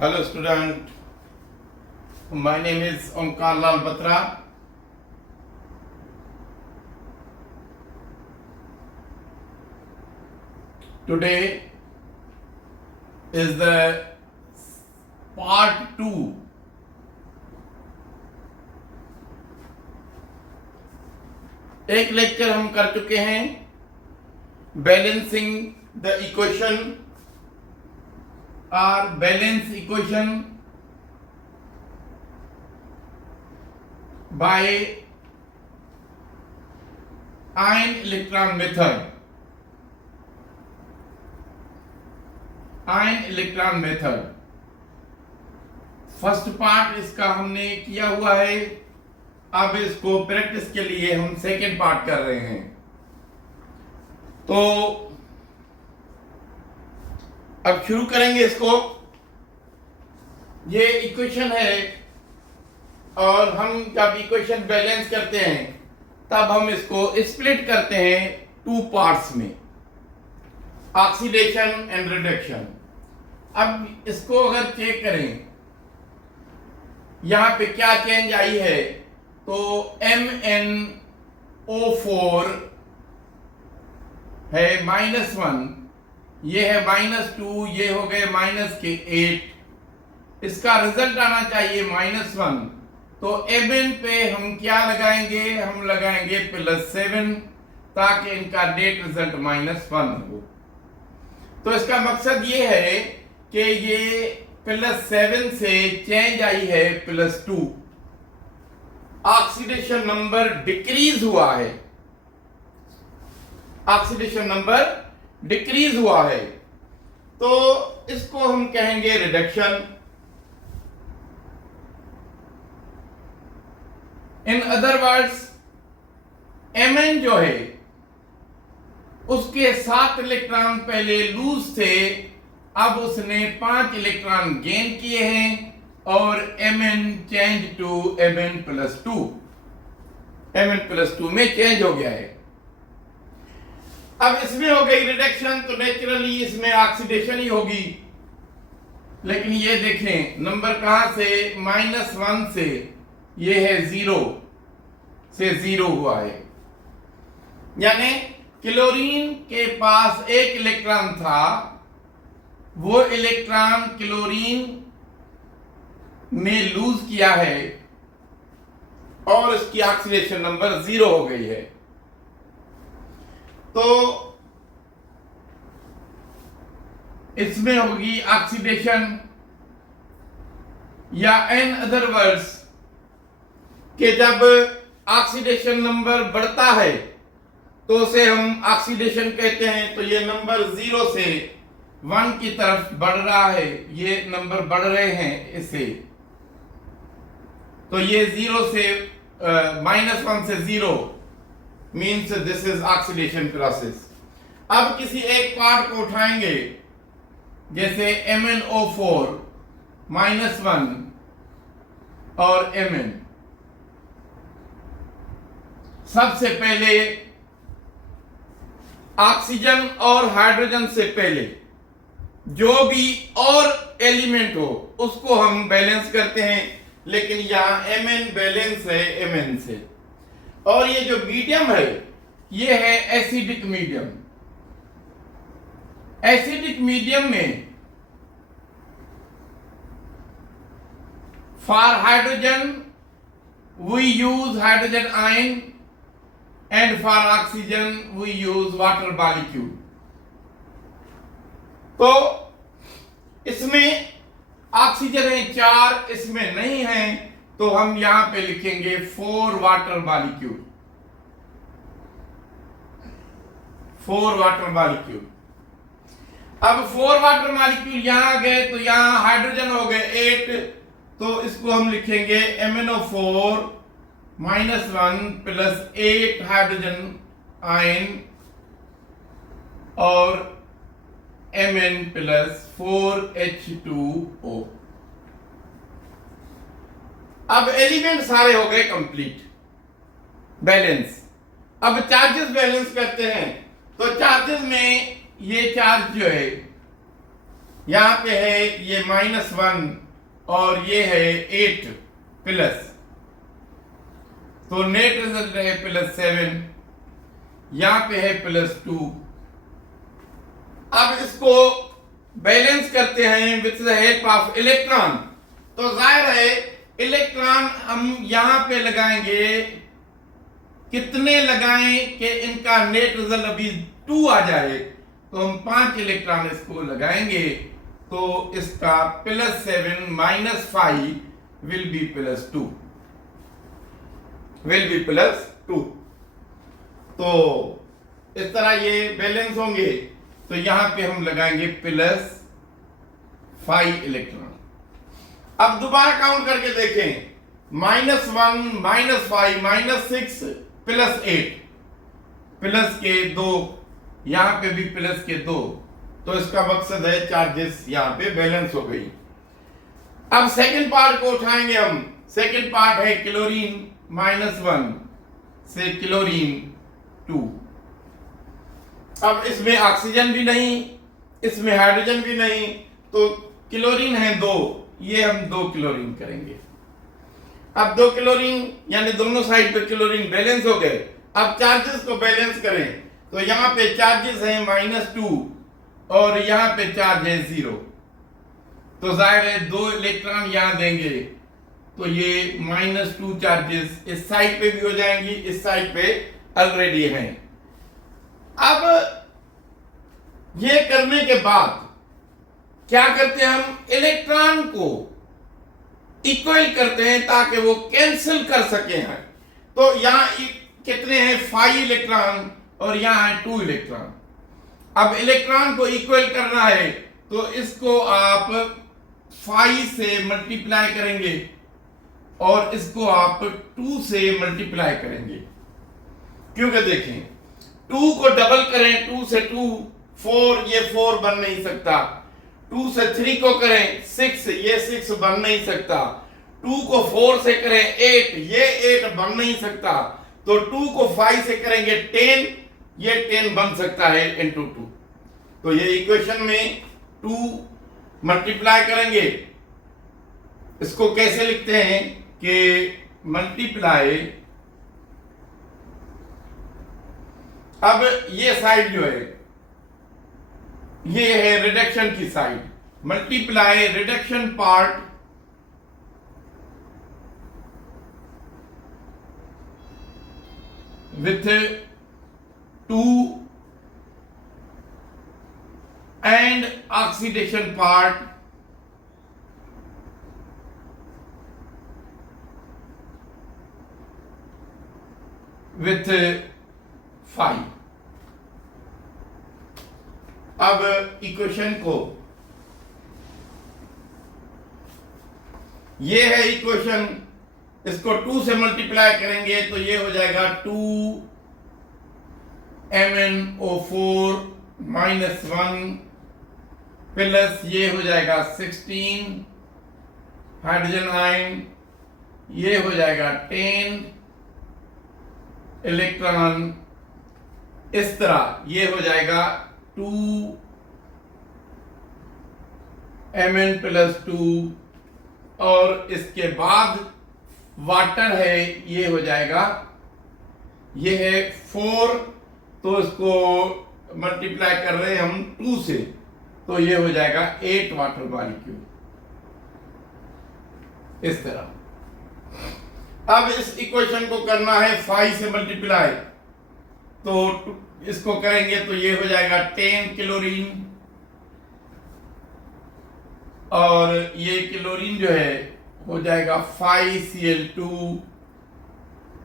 Hello student, my name is Omkar Lal Batra. Today is the part 2 एक lecture हम कर चुके हैं बैलेंसिंग द इक्वेशन और balance equation by ion electron method. Ion electron method first part इसका हमने किया हुआ है। अब इसको प्रैक्टिस के लिए हम सेकेंड पार्ट कर रहे हैं। तो अब शुरू करेंगे इसको। ये इक्वेशन है और हम जब इक्वेशन बैलेंस करते हैं तब हम इसको स्प्लिट करते हैं टू पार्ट्स में, ऑक्सीडेशन एंड रिडक्शन। अब इसको अगर चेक करें यहां पे क्या चेंज आई है, तो MnO4 है -1, ये है -2, ये हो गए -8। इसका रिजल्ट आना चाहिए -1। तो Mn पे हम क्या लगाएंगे, हम लगाएंगे +7 ताकि इनका नेट रिजल्ट -1 हो। तो इसका मकसद ये है कि ये +7 से चेंज आई है +2, ऑक्सीडेशन नंबर डिक्रीज हुआ है, ऑक्सीडेशन नंबर डिक्रीज हुआ है। तो इसको हम कहेंगे reduction. In other words Mn जो है उसके 7 इलेक्ट्रॉन पहले लूज थे, अब उसने 5 इलेक्ट्रॉन गेन किए हैं और Mn change to Mn+2, Mn+2 में चेंज हो गया है। अब इसमें हो गई रिडक्शन, तो नेचुरली इसमें ऑक्सीडेशन ही होगी। लेकिन ये देखें नंबर कहां से, -1 से, ये है 0 से 0 हुआ है। यानी क्लोरीन के पास एक इलेक्ट्रॉन था, वो इलेक्ट्रॉन क्लोरीन ने लूज किया है और इसकी ऑक्सीडेशन नंबर 0 हो गई है। तो इसमें होगी ऑक्सीडेशन, या इन अदर वर्ड्स कि जब ऑक्सीडेशन नंबर बढ़ता है तो उसे हम ऑक्सीडेशन कहते हैं। तो ये नंबर 0 से 1 की तरफ बढ़ रहा है, ये नंबर बढ़ रहे हैं इसे। तो ये 0 से -1 से 0 means this is oxidation process. अब किसी एक पार्ट को उठाएंगे, जैसे MnO4 -1 और Mn। सबसे पहले ऑक्सीजन और हाइड्रोजन से पहले जो भी और एलिमेंट हो उसको हम बैलेंस करते हैं, लेकिन यहां Mn बैलेंस है Mn से। और ये जो मीडियम है ये है एसिडिक मीडियम। एसिडिक मीडियम में for hydrogen we use hydrogen ion and for oxygen we use water molecule. तो इसमें ऑक्सीजन है 4, इसमें नहीं है, तो हम यहां पे लिखेंगे 4 वाटर मॉलिक्यूल, 4 वाटर मॉलिक्यूल। अब 4 वाटर मॉलिक्यूल यहां आ गए, तो यहां हाइड्रोजन हो गए 8, तो इसको हम लिखेंगे MnO4 -1 + 8 हाइड्रोजन आयन और Mn + 4H2O। अब एलिमेंट सारे हो गए कंप्लीट, बैलेंस। अब चार्जेस बैलेंस करते हैं, तो चार्जेस में ये चार्ज जो है यहां पे है ये -1 और ये है 8 प्लस, तो नेट रिजल्ट है +7, यहां पे है +2। अब इसको बैलेंस करते हैं with the help of electron. तो जाहिर है इलेक्ट्रॉन हम यहां पे लगाएंगे, कितने लगाएं कि इनका नेट रिजल्ट अभी 2 आ जाए, तो हम 5 इलेक्ट्रॉन इसको लगाएंगे, तो इसका +7 -5 विल बी +2, विल बी +2। तो इस तरह ये बैलेंस होंगे। तो यहां पे हम लगाएंगे +5 इलेक्ट्रॉन। अब दोबारा काउंट करके देखें, -1 -5 -6 +8, प्लस के 2, यहां पे भी प्लस के 2, तो इसका मकसद है चार्जेस यहां पे बैलेंस हो गई। अब सेकंड पार्ट को उठाएंगे हम। सेकंड पार्ट है क्लोरीन -1 से क्लोरीन 2। अब इसमें ऑक्सीजन भी नहीं, इसमें हाइड्रोजन भी नहीं, तो क्लोरीन है 2, ये हम 2 क्लोरीन करेंगे। अब 2 क्लोरीन यानी दोनों साइड पे क्लोरीन बैलेंस हो गए। अब चार्जेस को बैलेंस करें, तो यहां पे चार्जेस हैं -2 और यहां पे चार्ज है 0, तो जाहिर है 2 इलेक्ट्रॉन यहां देंगे, तो ये -2 चार्जेस इस साइड पे भी हो जाएंगी, इस साइड पे ऑलरेडी हैं। अब ये करने के बाद क्या करते हैं, हम इलेक्ट्रॉन को इक्वल करते हैं ताकि वो कैंसिल कर सके हैं। तो यहां कितने हैं, 5 इलेक्ट्रॉन और यहां है 2 इलेक्ट्रॉन। अब इलेक्ट्रॉन को इक्वल करना है, तो इसको आप 5 से मल्टीप्लाई करेंगे और इसको आप 2 से मल्टीप्लाई करेंगे, क्योंकि देखें 2 को डबल करें, 2 से 2 4, ये 4 बन नहीं सकता। 2 से 3 को करें 6, ये 6 बन नहीं सकता। 2 को 4 से करें 8, ये 8 बन नहीं सकता। तो 2 को 5 से करेंगे 10, ये 10 बन सकता है इंटू 2। तो ये इक्वेशन में 2 मल्टीप्लाई करेंगे, इसको कैसे लिखते हैं कि मल्टीप्लाई, अब ये साइड जो है ये है रिडक्शन की side, multiply reduction part with 2 and oxidation part with 5। अब इक्वेशन को, ये है इक्वेशन, इसको 2 से मल्टीप्लाई करेंगे तो ये हो जाएगा 2MnO4 -1 प्लस ये हो जाएगा 16 हाइड्रोजन आयन, ये हो जाएगा 10 इलेक्ट्रॉन, इस तरह ये हो जाएगा 2Mn+2 और इसके बाद वाटर है, ये हो जाएगा, ये है 4, तो इसको मल्टीप्लाई कर रहे हैं हम 2 से, तो ये हो जाएगा 8 वाटर मॉलिक्यूल, इस तरह। अब इस इक्वेशन को करना है 5 से मल्टीप्लाई, तो इसको करेंगे तो ये हो जाएगा 10 क्लोरीन, और ये क्लोरीन जो है हो जाएगा 5Cl2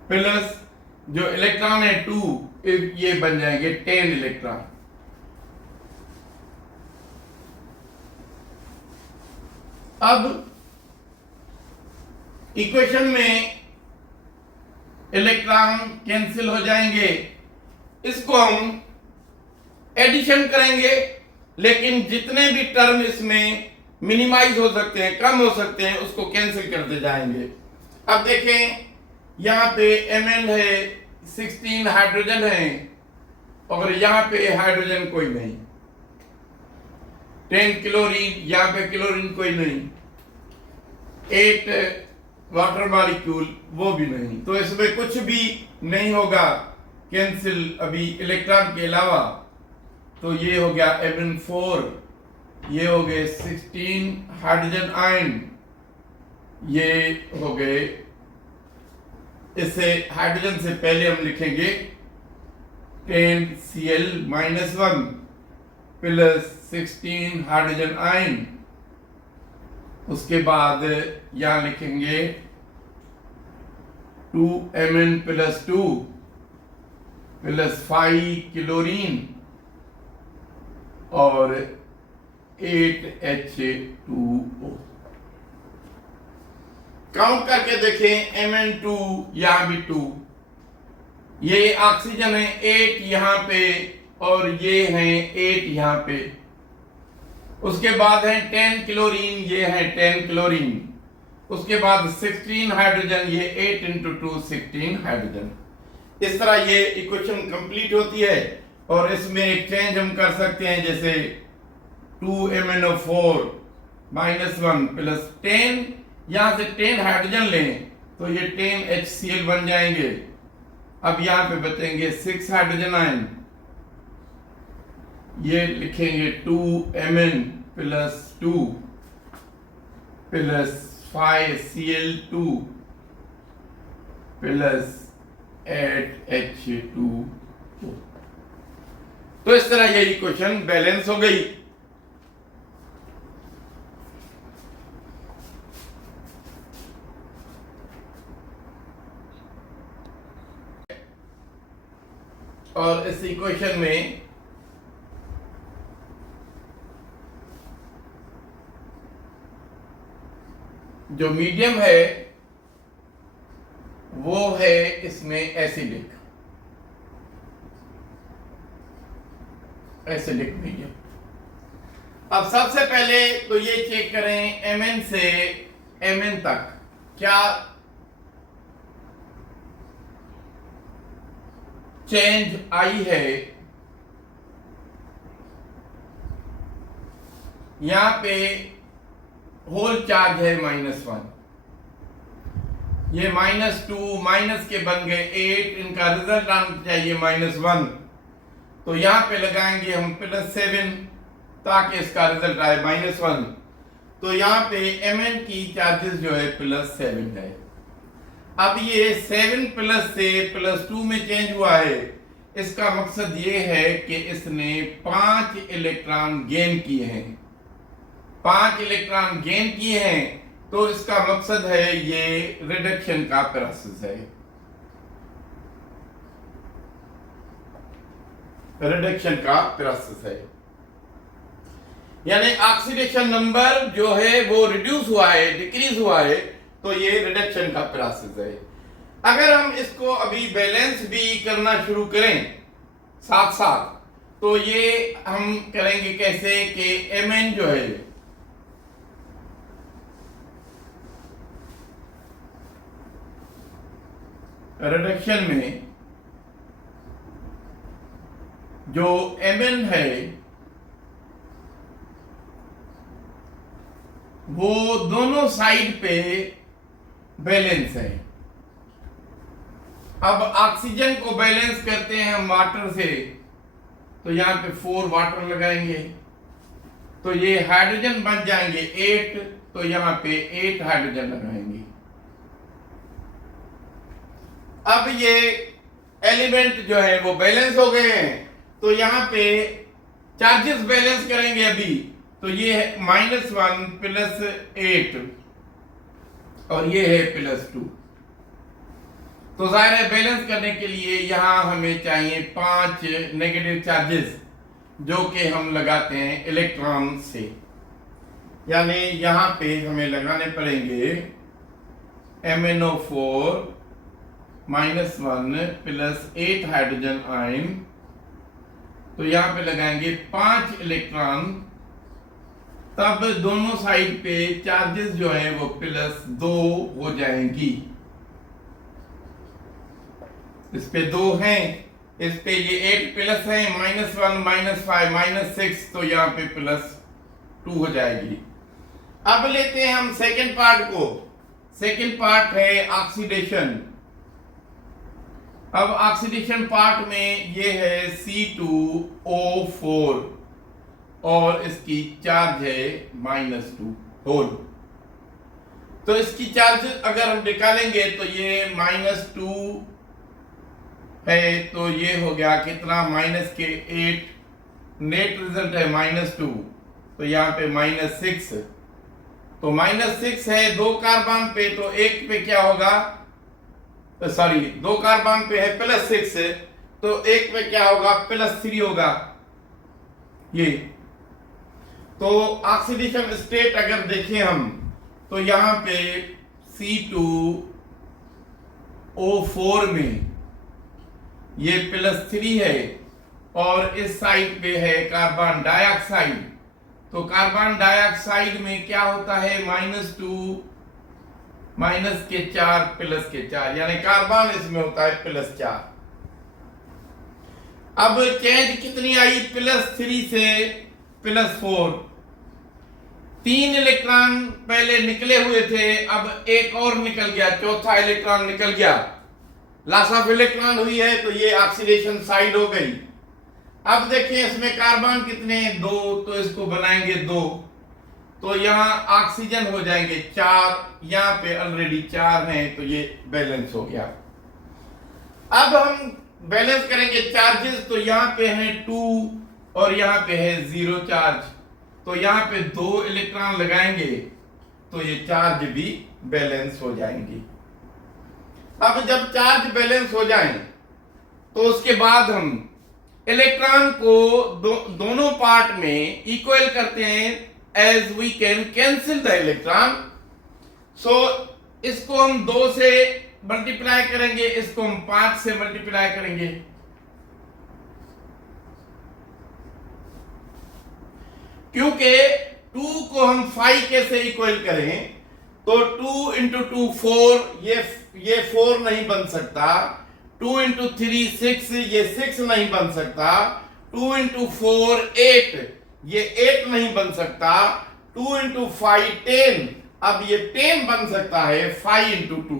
प्लस जो इलेक्ट्रॉन है 2, ये बन जाएंगे 10 इलेक्ट्रॉन। अब इक्वेशन में इलेक्ट्रॉन कैंसिल हो जाएंगे, इसको हम एडिशन करेंगे, लेकिन जितने भी टर्म इसमें मिनिमाइज हो सकते हैं, कम हो सकते हैं, उसको कैंसिल करते जाएंगे। अब देखें यहां पे Mn है, 16 हाइड्रोजन है, और यहां पे हाइड्रोजन कोई नहीं, 10 क्लोरीन, यहाँ पे क्लोरीन कोई नहीं, 8 वाटर मॉलिक्यूल वो भी नहीं, तो इसमें कुछ भी नहीं होगा कैंसिल अभी इलेक्ट्रॉन के अलावा। तो ये हो गया Mn4, ये हो गए 16 हाइड्रोजन आयन, ये हो गए, इससे हाइड्रोजन से पहले हम लिखेंगे 10Cl-1 प्लस 16 हाइड्रोजन आयन, उसके बाद यहां लिखेंगे 2Mn प्लस 2 प्लस 5 क्लोरीन और 8H2O। काउंट करके देखें, Mn2 यहां भी 2, ये ऑक्सीजन है 8 यहां पे और ये है 8 यहां पे, उसके बाद है 10 क्लोरीन, ये है 10 क्लोरीन, उसके बाद 16 हाइड्रोजन, ये 8 × 2 16 हाइड्रोजन। इस तरह ये इक्वेशन कंप्लीट होती है और इसमें एक चेंज हम कर सकते हैं, जैसे 2MnO4 -1 प्लस 10, यहां से 10 हाइड्रोजन लें तो ये 10HCl बन जाएंगे। अब यहां पे बचेंगे 6 हाइड्रोजन आयन, ये लिखेंगे 2Mn plus 2 plus 5Cl2 plus 8H2O। तो इस तरह ये इक्वेशन बैलेंस हो गई। और इस इक्वेशन में जो मीडियम है वो है इसमें एसिडिक मीडियम। अब सबसे पहले तो ये चेक करें Mn से Mn तक क्या चेंज आई है। यहां पे होल चार्ज है -1, ये -2 माइनस के बन गए 8, इनका रिजल्ट आना चाहिए -1, तो यहां पे लगाएंगे हम +7 ताकि इसका रिजल्ट आए -1। तो यहां पे Mn की चार्जेस जो है +7 है। अब ये 7 प्लस से +2 में चेंज हुआ है, इसका मकसद ये है कि इसने 5 इलेक्ट्रॉन गेन किए हैं, 5 इलेक्ट्रॉन गेन किए हैं, तो इसका मकसद है ये रिडक्शन का प्रोसेस है, रिडक्शन का प्रोसेस है, यानी ऑक्सीडेशन नंबर जो है वो रिड्यूस हुआ है, डिक्रीज हुआ है, तो ये रिडक्शन का प्रोसेस है। अगर हम इसको अभी बैलेंस भी करना शुरू करें साथ साथ, तो ये हम करेंगे कैसे कि Mn जो है रिडक्शन में जो Mn है वो दोनों साइड पे बैलेंस है। अब ऑक्सीजन को बैलेंस करते हैं हम वाटर से, तो यहां पे 4 वाटर लगाएंगे तो ये हाइड्रोजन बन जाएंगे 8, तो यहां पे 8 हाइड्रोजन लगाएंगे। अब ये एलिमेंट जो है वो बैलेंस हो गए हैं, तो यहां पे चार्जेस बैलेंस करेंगे अभी, तो ये है -1 प्लस 8 और ये है +2। तो जाहिर है बैलेंस करने के लिए यहां हमें चाहिए 5 नेगेटिव चार्जेस, जो कि हम लगाते हैं इलेक्ट्रॉन से, यानी यहां पे हमें लगाने पड़ेंगे MnO4 -1 प्लस 8 हाइड्रोजन आयन, तो यहां पे लगाएंगे 5 इलेक्ट्रॉन, तब दोनों साइड पे चार्जेस जो है वो +2 हो जाएंगी। इस पे 2 हैं, इस पे ये 8 प्लस है, -1 -5 -6, तो यहाँ पे 2 हो जाएगी। अब लेते हैं हम सेकंड पार्ट को। सेकंड पार्ट है ऑक्सीडेशन। अब ऑक्सीडेशन पार्ट में ये है C2O4 और इसकी चार्ज है -2 होल। तो इसकी चार्ज अगर हम निकालेंगे तो ये -2 है, तो ये हो गया कितना, -8, नेट रिजल्ट है -2, तो यहाँ पे -6, तो -6 है 2 कार्बन पे, तो एक पे क्या होगा, सॉरी 2 कार्बन पे है +6, तो एक पे क्या होगा, +3 होगा ये। तो ऑक्सीडेशन स्टेट अगर देखें हम, तो यहाँ पे C2O4 में ये +3 है और इस साइड पे है कार्बन डाइऑक्साइड। तो कार्बन डाइऑक्साइड में क्या होता है, -2 -4 +4, यानी कार्बन इसमें होता है +4। अब चेंज कितनी आई, +3 से +4, 3 इलेक्ट्रॉन पहले निकले हुए थे, अब एक और निकल गया, चौथा इलेक्ट्रॉन निकल गया, लॉस ऑफ इलेक्ट्रॉन हुई है, तो ये ऑक्सीडेशन साइड हो गई। अब देखिए इसमें कार्बन कितने हैं, 2, तो इसको बनाएंगे 2, तो यहाँ ऑक्सीजन हो जाएंगे 4, यहाँ पे ऑलरेडी 4 हैं, तो ये बैलेंस हो गया। अब हम बैलेंस करेंगे चार्जेस, तो यहाँ पे है 2 और यहाँ पे है 0 चार्ज, तो यहाँ पे 2 इलेक्ट्रॉन लगाएंगे तो ये चार्ज भी बैलेंस हो जाएंगी। अब जब चार्ज बैलेंस हो जाए तो उसके बाद हम इलेक्ट्रॉन को दोनों पार्ट में इक्वल करते हैं, as we can cancel the electron. So इसको हम 2 से मल्टीप्लाई करेंगे, इसको हम 5 से मल्टीप्लाई करेंगे। क्योंकि 2 को हम 5 कैसे इक्वल करें, तो 2 × 2 4, ये 4 नहीं बन सकता, 2 × 3 6, ये 6 नहीं बन सकता, 2 × 4 8, ये 8 नहीं बन सकता, 2 × 5 10, अब ये 10 बन सकता है 5 × 2,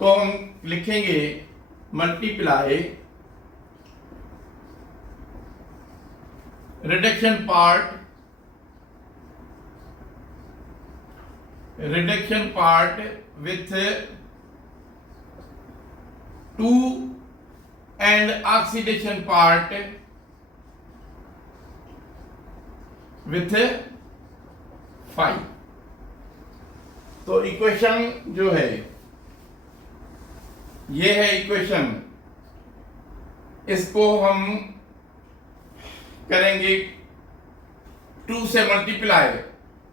तो हम लिखेंगे multiply reduction part with 2 and oxidation part with 5। तो इक्वेशन जो है ये है इक्वेशन, इसको हम करेंगे 2 से मल्टीप्लाई,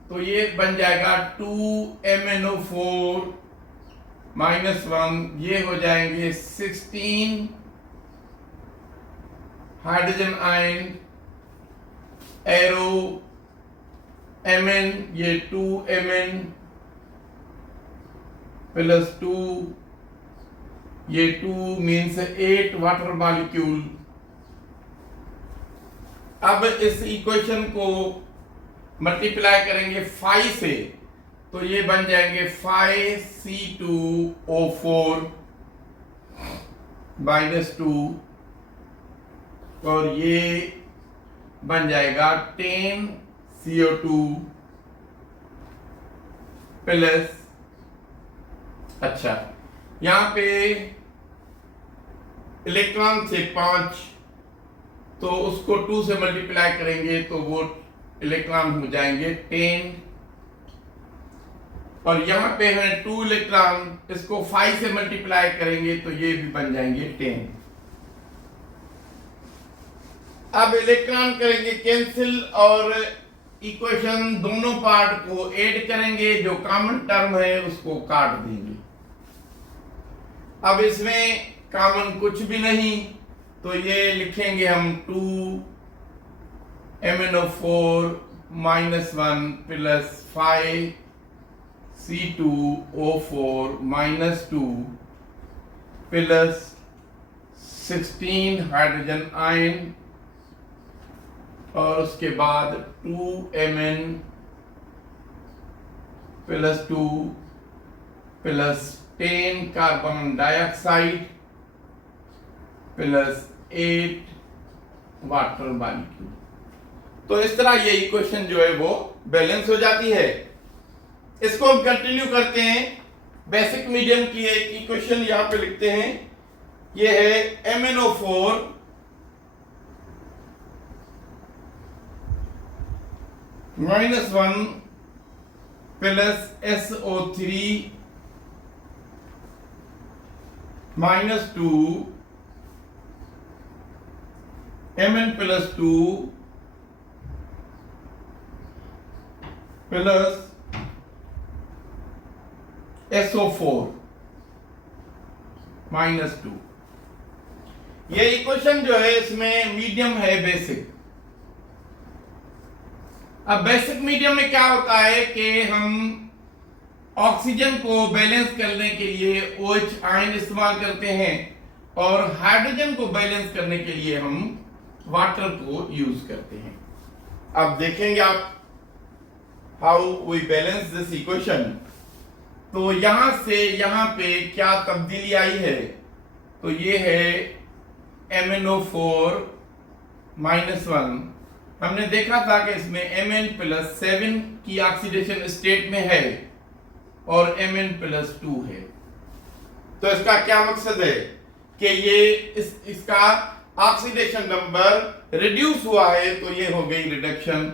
तो ये बन जाएगा 2MnO4 -1, ये हो जाएंगे 16 हाइड्रोजन आयन एरो Mn, ये 2Mn +2, ये 2 मीन्स 8 वाटर मॉलिक्यूल। अब इस इक्वेशन को मल्टीप्लाई करेंगे 5 से, तो ये बन जाएंगे 5C2O4 -2 और ये बन जाएगा 10CO2 प्लस, अच्छा यहाँ पे इलेक्ट्रॉन से 5, तो उसको 2 से मल्टीप्लाई करेंगे तो वो इलेक्ट्रॉन हो जाएंगे 10, और यहाँ पे है 2 इलेक्ट्रॉन, इसको 5 से मल्टीप्लाई करेंगे तो ये भी बन जाएंगे 10। अब इलेक्ट्रॉन करेंगे कैंसिल और इक्वेशन दोनों पार्ट को ऐड करेंगे, जो कॉमन टर्म है उसको काट देंगे। अब इसमें कॉमन कुछ भी नहीं, तो ये लिखेंगे हम 2MnO4 -1 plus 5C2O4 -2 plus 16 hydrogen ion और उसके बाद 2Mn plus 2 plus 10 carbon dioxide plus 8 water molecule. तो इस तरह ये इक्वेशन जो है वो बैलेंस हो जाती है। इसको हम कंटिन्यू करते हैं। बेसिक मीडियम की एक इक्वेशन यहां पे लिखते हैं, ये है MnO4 -1 plus SO3 -2 Mn plus 2 plus SO4 -2। ये इक्वेशन जो है इसमें मीडियम है बेसिक। अब बेसिक मीडियम में क्या होता है कि हम ऑक्सीजन को बैलेंस करने के लिए OH आयन इस्तेमाल करते हैं और हाइड्रोजन को बैलेंस करने के लिए हम वाटर को यूज करते हैं। अब देखेंगे आप how we balance this equation. तो यहां से यहां पे क्या तब्दीली आई है, तो ये है MnO4 -1। हमने देखा था कि इसमें Mn प्लस 7 की ऑक्सीडेशन स्टेट में है और Mn प्लस 2 है। तो इसका क्या मकसद है कि ये इसका ऑक्सीडेशन नंबर रिड्यूस हुआ है, तो ये हो गई रिडक्शन।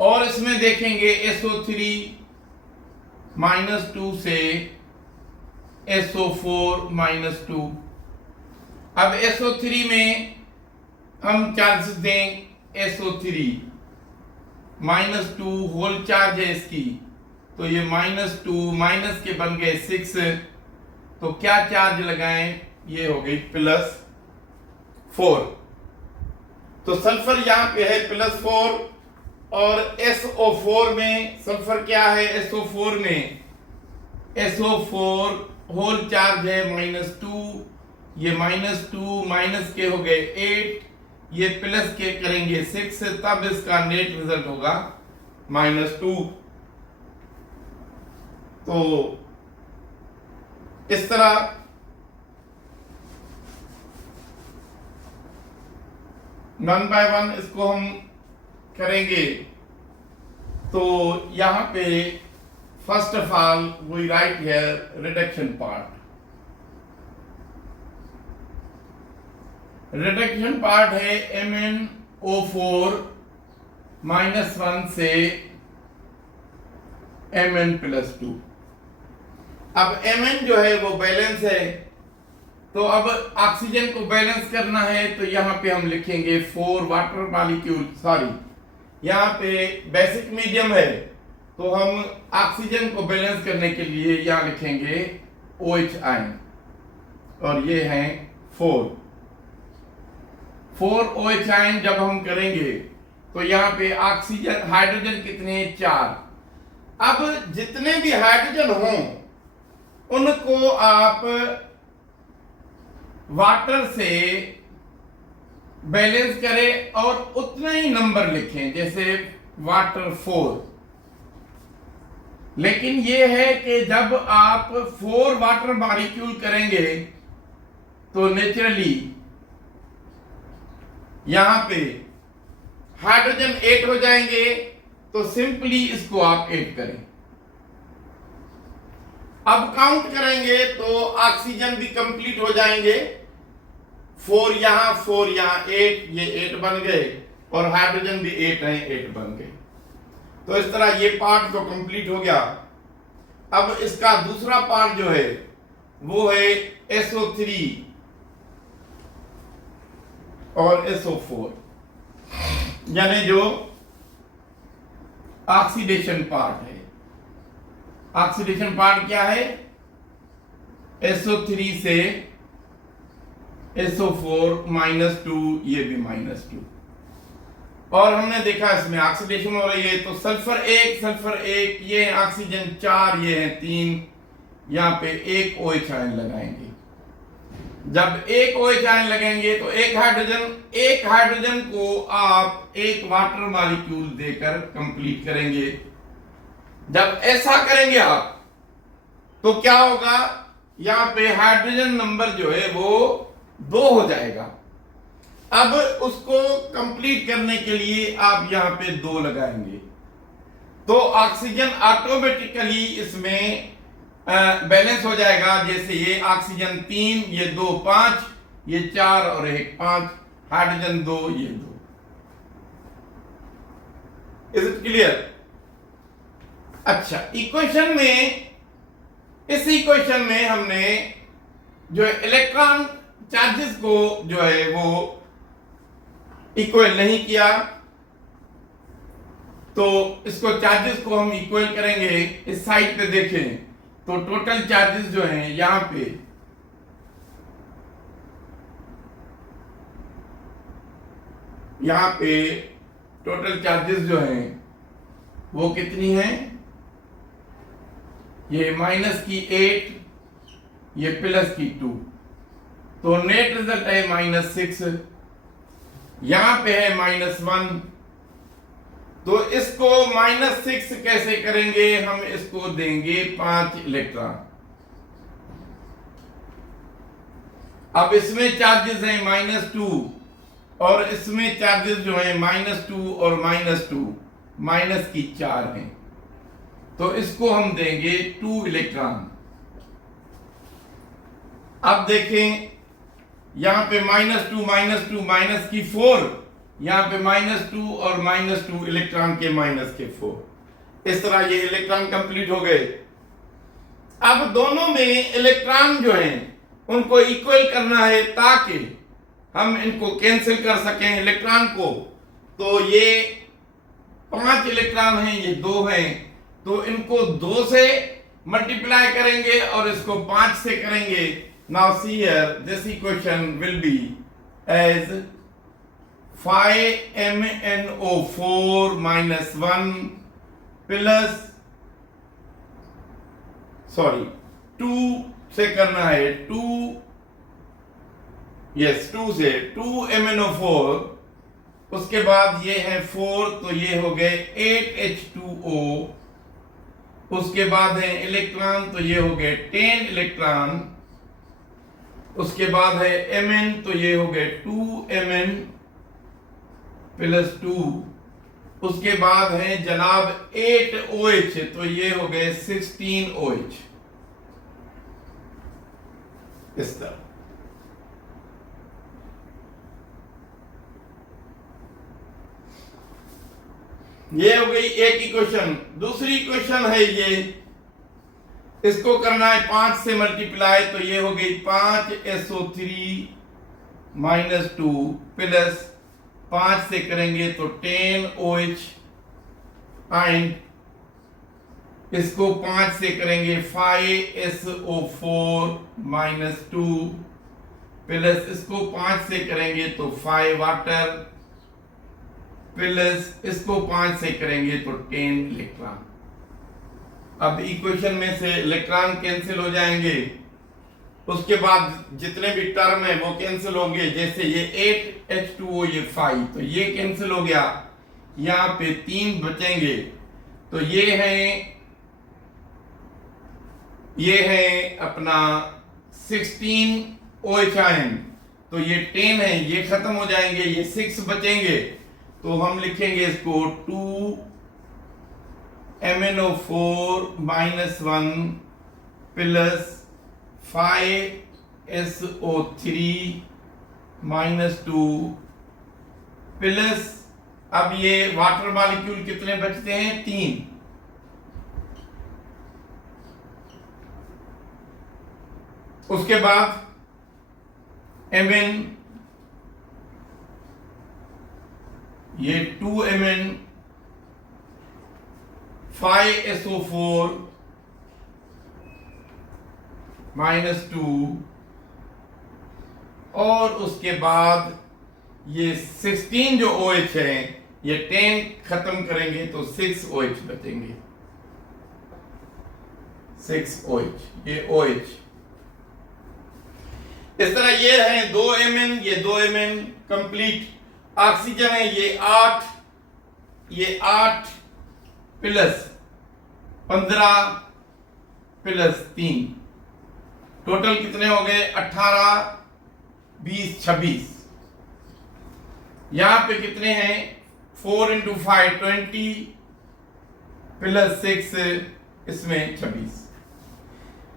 और इसमें देखेंगे SO3 -2 से SO4 -2। अब SO3 में हम चार्जेस दें, SO3 -2 होल चार्ज है इसकी, तो ये -2 माइनस के बन गए 6, तो क्या चार्ज लगाएं, ये हो गई +4। तो सल्फर यहां पे है +4 और SO4 में सल्फर क्या है, SO4 में SO4 होल चार्ज है -2, ये -2 माइनस के हो गए 8, ये प्लस के करेंगे 6, तब इसका नेट रिजल्ट होगा -2। तो इस तरह वन बाय वन इसको हम करेंगे। तो यहां पे first of all we write here reduction part. Reduction part है MnO4 -1 से Mn प्लस 2। अब Mn जो है वो बैलेंस है, तो अब ऑक्सीजन को बैलेंस करना है, तो यहां पे हम लिखेंगे 4 वाटर मॉलिक्यूल, सॉरी यहाँ पे बेसिक मीडियम है, तो हम ऑक्सीजन को बैलेंस करने के लिए यहाँ लिखेंगे OH आयन, और ये हैं 4 OH आयन। जब हम करेंगे तो यहाँ पे ऑक्सीजन हाइड्रोजन कितने, 4। अब जितने भी हाइड्रोजन हों उनको आप वाटर से बैलेंस करें और उतना ही नंबर लिखें, जैसे वाटर 4। लेकिन यह है कि जब आप 4 वाटर मॉलिक्यूल करेंगे तो नेचुरली यहां पे हाइड्रोजन 8 हो जाएंगे, तो सिंपली इसको आप 8 करें। अब काउंट करेंगे तो ऑक्सीजन भी कंप्लीट हो जाएंगे, 4 यहां 8, ये 8 बन गए, और हाइड्रोजन भी 8 है, 8 बन गए। तो इस तरह ये पार्ट तो कंप्लीट हो गया। अब इसका दूसरा पार्ट जो है वो है SO3 और SO4, यानी जो ऑक्सीडेशन पार्ट है। ऑक्सीडेशन पार्ट क्या है, SO3 से SO4 -2, ये भी -2। और हमने देखा इसमें ऑक्सीडेशन हो रही है, तो सल्फर 1, ये ऑक्सीजन 4, ये है 3, यहां पे 1 OH आयन लगाएंगे। जब एक OH आयन लगेंगे तो एक हाइड्रोजन को आप एक वाटर मॉलिक्यूल देकर कंप्लीट करेंगे। जब ऐसा करेंगे आप तो क्या होगा, यहां पे हाइड्रोजन नंबर जो है वो 2 हो जाएगा। अब उसको कंप्लीट करने के लिए आप यहां पे 2 लगाएंगे तो ऑक्सीजन ऑटोमेटिकली इसमें बैलेंस हो जाएगा। जैसे ये ऑक्सीजन 3, ये 2 5, ये 4 और 1 5, हाइड्रोजन 2, ये 2। Is it clear? अच्छा, इक्वेशन में, इस इक्वेशन में हमने जो इलेक्ट्रॉन चार्जेस को जो है वो इक्वल नहीं किया, तो इसको चार्जेस को हम इक्वल करेंगे। इस साइड पे देखें तो टोटल चार्जेस जो हैं यहां पे टोटल चार्जेस जो हैं वो कितनी हैं, ये माइनस की 8, ये प्लस की 2, तो नेट रिजल्ट है -6। यहां पे है -1, तो इसको -6 कैसे करेंगे, हम इसको देंगे 5 इलेक्ट्रॉन। अब इसमें चार्जेस हैं -2 और इसमें चार्जेस जो है -2 और -2, माइनस की 4 हैं, तो इसको हम देंगे 2 इलेक्ट्रॉन। अब देखें यहां पे -2 -2 माइनस की 4, यहां पे -2 और -2 इलेक्ट्रॉन के माइनस के 4। इस तरह ये इलेक्ट्रॉन कंप्लीट हो गए। अब दोनों में इलेक्ट्रॉन जो हैं उनको इक्वल करना है ताकि हम इनको कैंसिल कर सकें इलेक्ट्रॉन को। तो ये 5 इलेक्ट्रॉन हैं, ये 2 हैं, तो इनको 2 से मल्टीप्लाई करेंगे और इसको 5 से करेंगे। Now see here this equation will be as 5MnO4 -1 plus 2 से करना है 2 से 2MnO4, उसके बाद ये है 4, तो ये हो गए 8H2O, उसके बाद है इलेक्ट्रॉन, तो ये हो गए 10 इलेक्ट्रॉन, उसके बाद है Mn, तो ये हो गए 2Mn प्लस 2, उसके बाद है जनाब 8OH, तो ये हो गए 16OH। इस तरह ये हो गई एक इक्वेशन। दूसरी इक्वेशन है ये, इसको करना है 5 से मल्टीप्लाई, तो ये हो गई 5SO3 -2 प्लस 5 से करेंगे तो 10OH एंड इसको 5 से करेंगे 5SO4 -2 प्लस इसको 5 से करेंगे तो 5 वाटर प्लस इसको 5 से करेंगे तो 10 इलेक्ट्रॉन। अब इक्वेशन में से इलेक्ट्रॉन कैंसिल हो जाएंगे, उसके बाद जितने भी टर्म है वो कैंसिल होंगे। जैसे ये 8H2O, ये 5, तो ये कैंसिल हो गया, यहाँ पे 3 बचेंगे, तो ये है अपना 16OH आयन, तो ये 10 है, ये खत्म हो जाएंगे, ये 6 बचेंगे, तो हम लिखेंगे इसको 2MnO4 -1 प्लस 5SO3 -2 प्लस, अब ये वाटर मॉलिक्यूल कितने बचते हैं, 3, उसके बाद Mn, ये 2Mn 5SO4 -2 और उसके बाद ये 16 जो OH है, ये 10 खत्म करेंगे तो 6OH बचेंगे, 6OH, ये OH। इस तरह ये है 2 Mn, ये 2 Mn कंप्लीट। ऑक्सीजन है ये 8, ये 8 प्लस 15 प्लस 3, टोटल कितने हो गए? 18, 20, 26। यहां पे कितने हैं? 4 × 5 20 प्लस 6 इसमें 26।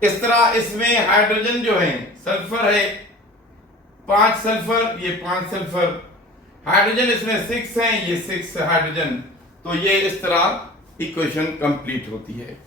इस तरह इसमें हाइड्रोजन जो है, सल्फर है 5 सल्फर, ये 5 सल्फर, हाइड्रोजन इसमें 6 है, ये 6 हाइड्रोजन। तो ये इस तरह इक्वेशन कंप्लीट होती है।